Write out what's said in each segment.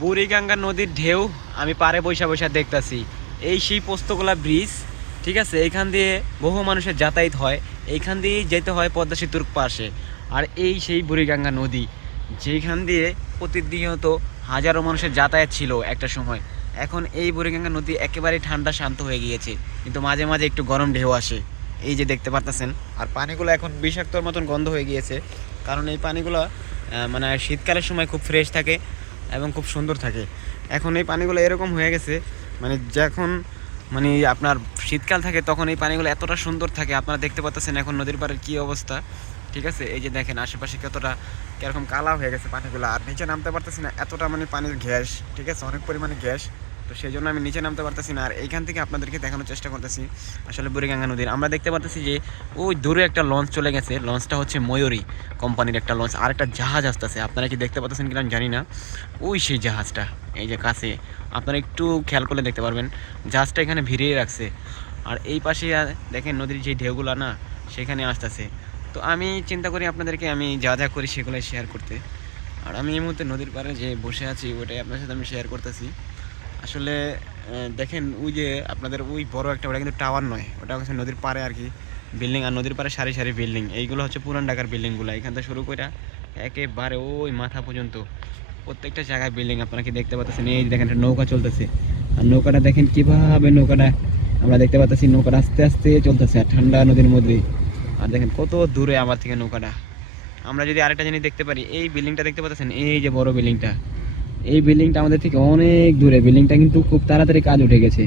বুড়িগঙ্গা নদীর ঢেউ আমি পারে বৈশা বৈশা দেখতাছি। এই সেই পোস্তগোলা ব্রিজ, ঠিক আছে, এইখান দিয়ে বহু মানুষের যাতায়াত হয়। এইখান দিয়েই যেতে হয় পদ্মা সেতুর পাশে। আর এই সেই বুড়িগঙ্গা নদী, যেখান দিয়ে প্রতিনিয়ত হাজারো মানুষের যাতায়াত ছিল একটা সময়। এখন এই বুড়িগঙ্গা নদী একেবারেই ঠান্ডা শান্ত হয়ে গিয়েছে, কিন্তু মাঝে মাঝে একটু গরম ঢেউ আসে, এই যে দেখতে পারতেছেন। আর পানিগুলো এখন বিষাক্তর মতন গন্ধ হয়ে গিয়েছে, কারণ এই পানিগুলো মানে শীতকালের সময় খুব ফ্রেশ থাকে এবং খুব সুন্দর থাকে। এখন এই পানিগুলো এরকম হয়ে গেছে, মানে যখন মানে আপনার শীতকাল থাকে তখন এই পানিগুলো এতটা সুন্দর থাকে, আপনারা দেখতে পাচ্ছেন এখন নদীর পাড়ের কী অবস্থা। ঠিক আছে, এই যে দেখেন আশেপাশে কতটা কীরকম কালা হয়ে গেছে পানিগুলো, আর নিচে নামতে পারতেছি না, এতটা মানে পানির গ্যাস, ঠিক আছে, অনেক পরিমাণে গ্যাস। তো সেই জন্য আমি নিচে নামতে পারতেছি না। আর এইখান থেকে আপনাদেরকে দেখানোর চেষ্টা করতেছি আসলে বুড়িগঙ্গা নদীর। আমরা দেখতে পারতেছি যে ওই দূরে একটা লঞ্চ চলে গেছে, লঞ্চটা হচ্ছে ময়ূরী কোম্পানির একটা লঞ্চ। আর একটা জাহাজ আসতেছে, আপনারা কি দেখতে পাচ্ছেন কিনা জানি না। ওই সেই জাহাজটা, এই যে কাছে আপনারা একটু খেয়াল করলে দেখতে পারবেন, জাহাজটা এখানে ভিড়িয়ে রাখছে। আর এই পাশে দেখেন নদীর যে ঢেউগুলো না, সেখানে আসতেছে। তো আমি চিন্তা করি আপনাদেরকে আমি যা যা করি সেগুলোই শেয়ার করতে। আর আমি এই মুহূর্তে নদীর পাড়ে যে বসে আছি ওইটাই আপনার সাথে আমি শেয়ার করতেছি। আসলে দেখেন ওই যে আপনাদের ওই বড় একটা, ওটা কিন্তু টাওয়ার নয়, ওটা হচ্ছে নদীর পাড়ে আর কি বিল্ডিং। আর নদীর পাড়ে সারি সারি বিল্ডিং, এইগুলো হচ্ছে পুরান ঢাকার বিল্ডিংগুলো। এখান থেকে শুরু করে একেবারে ওই মাথা পর্যন্ত প্রত্যেকটা জায়গায় বিল্ডিং। আপনারা কি দেখতে পাচ্ছেন, এই দেখেন একটা নৌকা চলতেছে। আর নৌকাটা দেখেন কিভাবে নৌকাটা আমরা দেখতে পাচ্ছি, নৌকাটা আস্তে আস্তে চলতেছে আর ঠান্ডা নদীর মধ্যে। আর দেখেন কত দূরে আমার থেকে নৌকাটা। আমরা যদি আরেকটা জিনিস দেখতে পারি, এই বিল্ডিংটা দেখতে পাচ্ছেন, এই যে বড় বিল্ডিংটা, এই বিল্ডিংটা আমাদের থেকে অনেক দূরে। বিল্ডিংটা কিন্তু খুব তাড়াতাড়ি কাজ উঠে গেছে।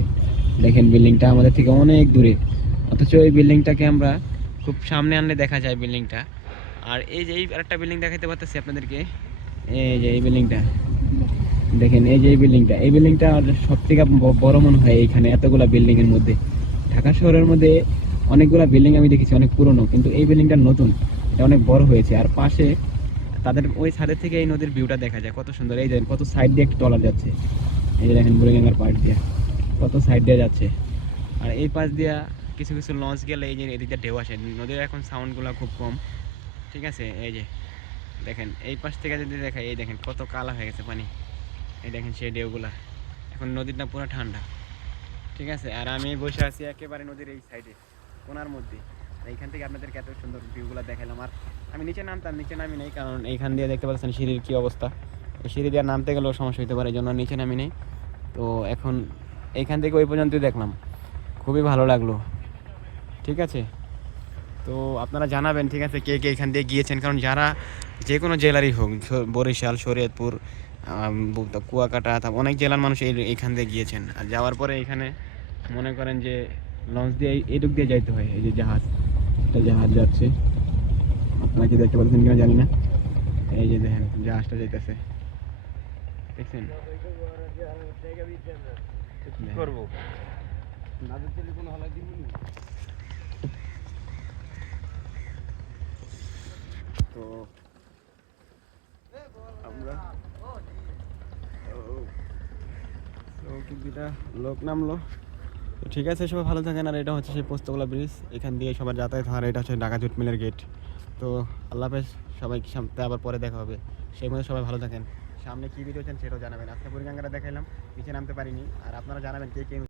দেখেন বিল্ডিংটা আমাদের থেকে অনেক দূরে, অথচ এই বিল্ডিংটাকে আমরা খুব সামনে আনলে দেখা যায় বিল্ডিংটা। আর এই যে এই আরেকটা বিল্ডিং দেখাতে পারতেছি আপনাদেরকে, এই যে এই বিল্ডিংটা দেখেন, এই যে এই বিল্ডিংটা সব থেকে বড় মনে হয় এইখানে এতগুলা বিল্ডিং এর মধ্যে। ঢাকা শহরের মধ্যে অনেকগুলা বিল্ডিং আমি দেখেছি অনেক পুরনো, কিন্তু এই বিল্ডিংটা নতুন, এটা অনেক বড় হয়েছে। আর পাশে তাদের ওই ছাদের থেকে এই নদীর ভিউটা দেখা যায় কত সুন্দর। এই দেখেন কত সাইড দিয়ে একটা ট্রলার যাচ্ছে, এই যে দেখেন বুড়িগঙ্গার পাড় দিয়ে কত সাইড দিয়ে যাচ্ছে। আর এই পাশ দিয়া কিছু কিছু লঞ্চ গেলে এই যে এদিকটা ঢেউ আসে। নদীর এখন সাউন্ডগুলো খুব কম, ঠিক আছে। এই যে দেখেন এই পাশ থেকে যদি দেখায়, এই দেখেন কত কালা হয়ে গেছে পানি, এই দেখেন সেই ঢেউগুলা। এখন নদীটা পুরো ঠান্ডা, ঠিক আছে। আর আমি বসে আছি একেবারে নদীর এই সাইডে কোনার মধ্যে। এইখান থেকে আপনাদেরকে এত সুন্দর ভিউগুলো দেখালাম। আর আমি নিচে নামতাম, নিচে নামি নেই, কারণ এইখান দিয়ে দেখতে পাচ্ছেন সিঁড়ির কী অবস্থা। এই সিঁড়ি দিয়ে নামতে গেলেও সমস্যা হতে পারে, এই জন্য নিচে নামি নেই। তো এখন এইখান থেকে ওই পর্যন্তই দেখলাম, খুবই ভালো লাগলো, ঠিক আছে। তো আপনারা জানাবেন, ঠিক আছে, কে কে এখান দিয়ে গিয়েছেন, কারণ যারা যে কোনো জেলারই হোক, বরিশাল, শরীয়তপুর, কুয়াকাটা, অনেক জেলার মানুষ এইখান দিয়ে গিয়েছেন। আর যাওয়ার পরে এখানে মনে করেন যে লঞ্চ দিয়ে এদিক দিয়ে যাইতে হয়। এই যে জাহাজ, একটা জাহাজ যাচ্ছে, আপনারা কি দেখতে পাচ্ছেন কিনা জানি না। এই যে দেখেন জাহাজটা যাইতেছে, দেখছেন। কি করবো, তো আমরা কিছুটা লোক নামলো। তো ঠিক আছে, সবাই ভালো থাকেন। আর এটা হচ্ছে সেই পোস্তগোলা ব্রিজ, এখান দিয়ে সবার যাতায়াত হয়। এটা হচ্ছে ঢাকা জুট মিলের গেট। তো আল্লাহ হাফেজ, সবাইকে সামনে আবার পরে দেখা হবে। সেই মধ্যে সবাই ভালো থাকেন। সামনে কী ভিডিও চান সেটাও জানাবেন। আজকে বুড়িগঙ্গাটা দেখাইলাম, নিচে নামতে পারিনি। আর আপনারা জানাবেন কে কে